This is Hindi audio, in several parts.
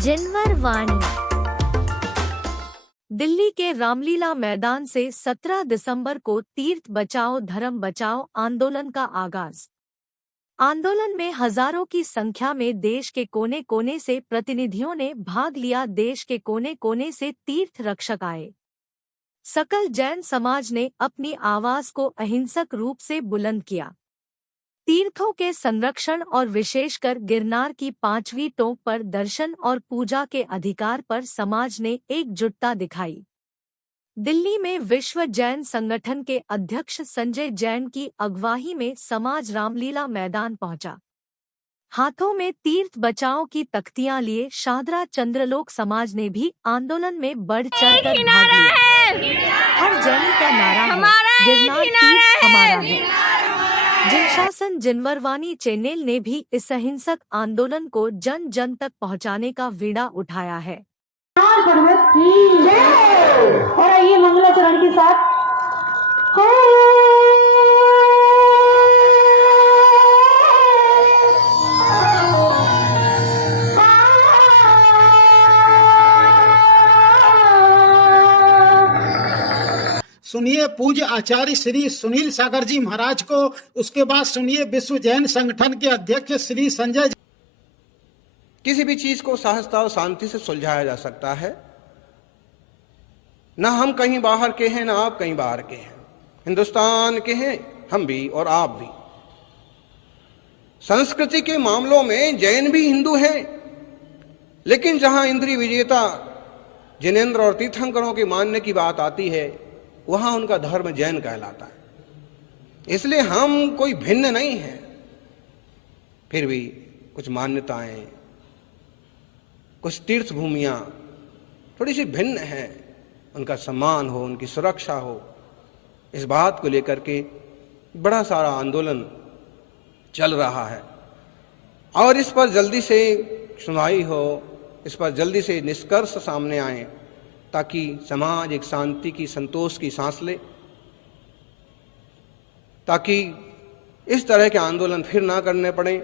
जिनवर वाणी। दिल्ली के रामलीला मैदान से 17 दिसंबर को तीर्थ बचाओ धर्म बचाओ आंदोलन का आगाज। आंदोलन में हजारों की संख्या में देश के कोने कोने से प्रतिनिधियों ने भाग लिया। देश के कोने कोने से तीर्थ रक्षक आए। सकल जैन समाज ने अपनी आवाज को अहिंसक रूप से बुलंद किया। तीर्थों के संरक्षण और विशेषकर गिरनार की 5वीं टोक पर दर्शन और पूजा के अधिकार पर समाज ने एकजुटता दिखाई। दिल्ली में विश्व जैन संगठन के अध्यक्ष संजय जैन की अगुवाई में समाज रामलीला मैदान पहुंचा। हाथों में तीर्थ बचाओ की तख्तियां लिए शादरा चंद्रलोक समाज ने भी आंदोलन में बढ़ चढ़कर भाग लिया। हर जैनी का नारा है, गिरनार तीर्थ हमारा है। जनशासन जिनवरवानी चैनल ने भी इस अहिंसक आंदोलन को जन जन तक पहुंचाने का बीड़ा उठाया है। और आइए मंगलाचरण के साथ सुनिए पूज्य आचार्य श्री सुनील सागर जी महाराज को। उसके बाद सुनिए विश्व जैन संगठन के अध्यक्ष श्री संजय। किसी भी चीज को सहजता और शांति से सुलझाया जा सकता है। ना हम कहीं बाहर के हैं, ना आप कहीं बाहर के हैं। हिंदुस्तान के हैं हम भी और आप भी। संस्कृति के मामलों में जैन भी हिंदू हैं, लेकिन जहां इंद्रिय विजेता जिनेंद्र और तीर्थंकरों के मानने की बात आती है, वहां उनका धर्म जैन कहलाता है। इसलिए हम कोई भिन्न नहीं है, फिर भी कुछ मान्यताएं, कुछ तीर्थ भूमियां थोड़ी सी भिन्न हैं। उनका सम्मान हो, उनकी सुरक्षा हो, इस बात को लेकर के बड़ा सारा आंदोलन चल रहा है। और इस पर जल्दी से सुनवाई हो, इस पर जल्दी से निष्कर्ष सामने आए, ताकि समाज एक शांति की, संतोष की सांस ले, ताकि इस तरह के आंदोलन फिर ना करने पड़े।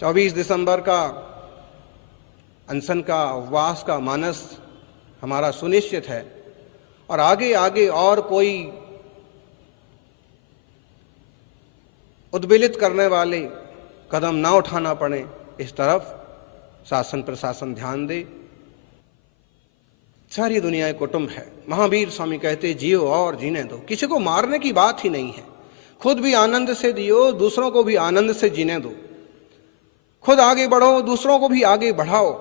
24 दिसंबर का अनशन का, उपवास का मानस हमारा सुनिश्चित है, और आगे आगे और कोई उद्वेलित करने वाले कदम ना उठाना पड़े, इस तरफ शासन प्रशासन ध्यान दे। सारी दुनिया एक कुटुंब है। महावीर स्वामी कहते जियो और जीने दो। किसी को मारने की बात ही नहीं है। खुद भी आनंद से जियो, दूसरों को भी आनंद से जीने दो। खुद आगे बढ़ो, दूसरों को भी आगे बढ़ाओ।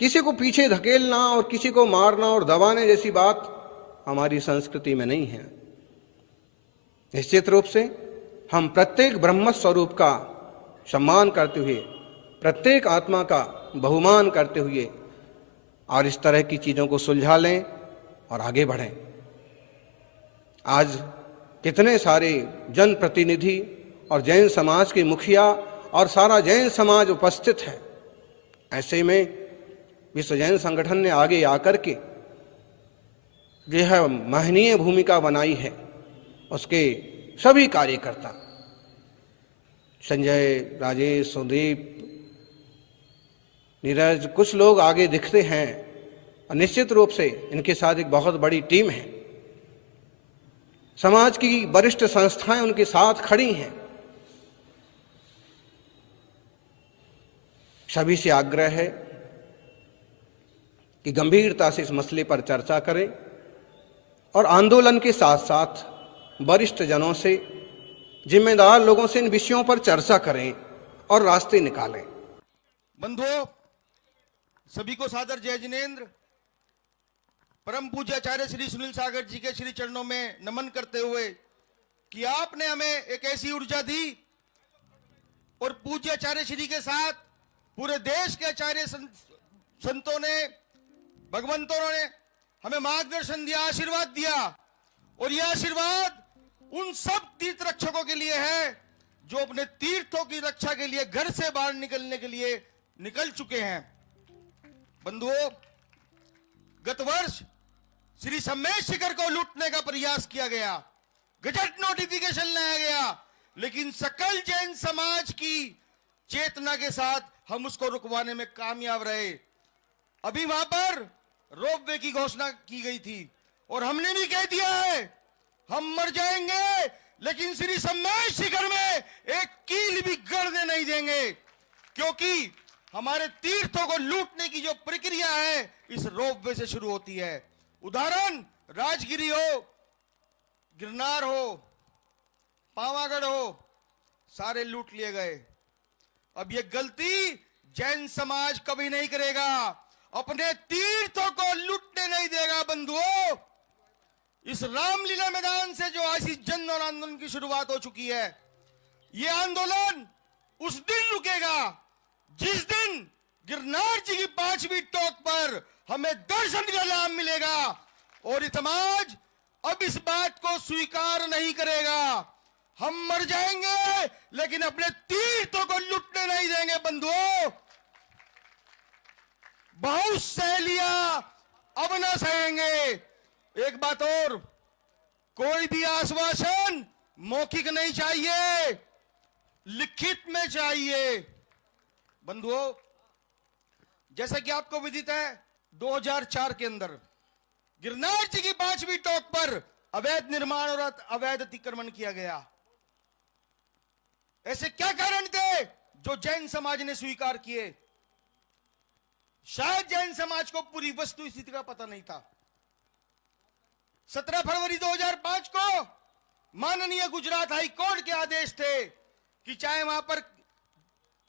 किसी को पीछे धकेलना और किसी को मारना और दबाने जैसी बात हमारी संस्कृति में नहीं है। निश्चित रूप से हम प्रत्येक ब्रह्म स्वरूप का सम्मान करते हुए, प्रत्येक आत्मा का बहुमान करते हुए, और इस तरह की चीजों को सुलझा लें और आगे बढ़ें। आज कितने सारे जनप्रतिनिधि और जैन समाज के मुखिया और सारा जैन समाज उपस्थित है। ऐसे में विश्व जैन संगठन ने आगे आकर के यह महनीय भूमिका बनाई है। उसके सभी कार्यकर्ता, संजय, राजेश, सुदीप, नीरज, कुछ लोग आगे दिखते हैं, और निश्चित रूप से इनके साथ एक बहुत बड़ी टीम है। समाज की वरिष्ठ संस्थाएं उनके साथ खड़ी हैं। सभी से आग्रह है कि गंभीरता से इस मसले पर चर्चा करें, और आंदोलन के साथ साथ वरिष्ठ जनों से, जिम्मेदार लोगों से इन विषयों पर चर्चा करें और रास्ते निकालें। बंधुओं, सभी को सादर जय जिनेंद्र। परम पूज्य आचार्य श्री सुनील सागर जी के श्री चरणों में नमन करते हुए कि आपने हमें एक ऐसी ऊर्जा दी, और पूज्य आचार्य श्री के साथ पूरे देश के आचार्य संतों ने, भगवंतों ने हमें मार्गदर्शन दिया, आशीर्वाद दिया। और यह आशीर्वाद उन सब तीर्थ रक्षकों के लिए है जो अपने तीर्थों की रक्षा के लिए घर से बाहर निकलने के लिए निकल चुके हैं। बंधुओं, गत वर्ष श्री सम्मेद शिखर को लूटने का प्रयास किया गया, गजट नोटिफिकेशन लाया गया, लेकिन सकल जैन समाज की चेतना के साथ हम उसको रुकवाने में कामयाब रहे। अभी वहां पर रोपवे की घोषणा की गई थी और हमने भी कह दिया है हम मर जाएंगे लेकिन श्री सम्मेश शिखर में एक कील भी गड़ने नहीं देंगे, क्योंकि हमारे तीर्थों को लूटने की जो प्रक्रिया है इस रोपवे से शुरू होती है। उदाहरण राजगिरी हो, गिरनार हो, पावागढ़ हो, सारे लूट लिए गए। अब ये गलती जैन समाज कभी नहीं करेगा, अपने तीर्थों को लूटने नहीं देगा। बंधुओं, इस रामलीला मैदान से जो ऐसी जन और आंदोलन की शुरुआत हो चुकी है, ये आंदोलन उस दिन रुकेगा जिस दिन गिरनार जी की 5वीं टोक पर हमें दर्शन का लाभ मिलेगा। और ये समाज अब इस बात को स्वीकार नहीं करेगा। हम मर जाएंगे लेकिन अपने तीर्थों को लूटने नहीं देंगे। बंधुओं, बहुत सह लिया, अब ना सहेंगे। एक बात और, कोई भी आश्वासन मौखिक नहीं चाहिए, लिखित में चाहिए। बंधुओं, जैसा कि आपको विदित है 2004 के अंदर गिरनार जी की 5वीं टोक पर अवैध निर्माण और अवैध अतिक्रमण किया गया। ऐसे क्या कारण थे जो जैन समाज ने स्वीकार किए? शायद जैन समाज को पूरी वस्तु स्थिति का पता नहीं था। 17 फरवरी 2005 को माननीय गुजरात हाई कोर्ट के आदेश थे कि चाहे वहां पर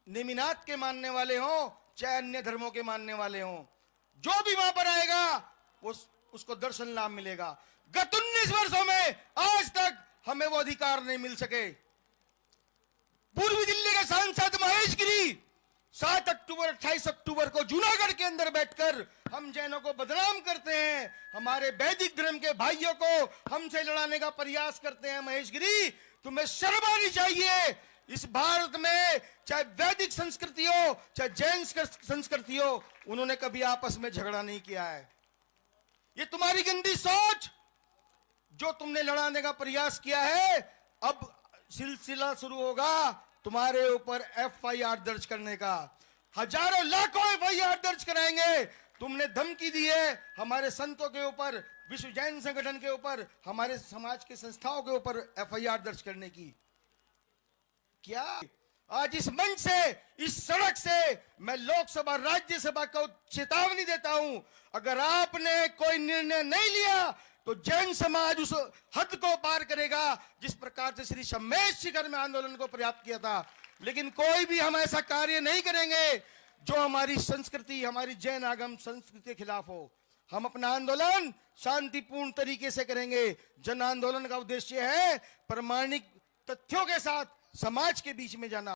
नेमिनाथ के मानने वाले हों चाहे अन्य धर्मों के मानने वाले हों, जो भी वहां पर आएगा उसको दर्शन लाभ मिलेगा। गत 19 वर्षों में आज तक हमें वो अधिकार नहीं मिल सके। पूर्वी दिल्ली के सांसद महेश गिरी 7 अक्टूबर 28 अक्टूबर को जूनागढ़ के अंदर बैठकर हम जैनों को बदनाम करते हैं, हमारे वैदिक धर्म के भाइयों को हमसे लड़ाने का प्रयास करते हैं। महेश गिरी, तुम्हें शर्म आनी चाहिए। इस भारत में चाहे वैदिक संस्कृति हो चाहे जैन संस्कृति हो, उन्होंने कभी आपस में झगड़ा नहीं किया है। ये तुम्हारी गंदी सोच जो तुमने लड़ाने का प्रयास किया है, अब सिलसिला शुरू होगा तुम्हारे ऊपर FIR दर्ज करने का। हजारों लाखों FIR दर्ज कराएंगे। तुमने धमकी दी है हमारे संतों के ऊपर, विश्व जैन संगठन के ऊपर, हमारे समाज के संस्थाओं के ऊपर FIR दर्ज करने की। क्या आज इस मंच से, इस सड़क से मैं लोकसभा राज्यसभा को चेतावनी देता हूं, अगर आपने कोई निर्णय नहीं लिया तो जैन समाज उस हद को पार करेगा जिस प्रकार से श्री सम्मेश शिखर में आंदोलन को पर्याप्त किया था। लेकिन कोई भी हम ऐसा कार्य नहीं करेंगे जो हमारी संस्कृति, हमारी जैन आगम संस्कृति के खिलाफ हो। हम अपना आंदोलन शांतिपूर्ण तरीके से करेंगे। जन आंदोलन का उद्देश्य है प्रामाणिक तथ्यों के साथ समाज के बीच में जाना।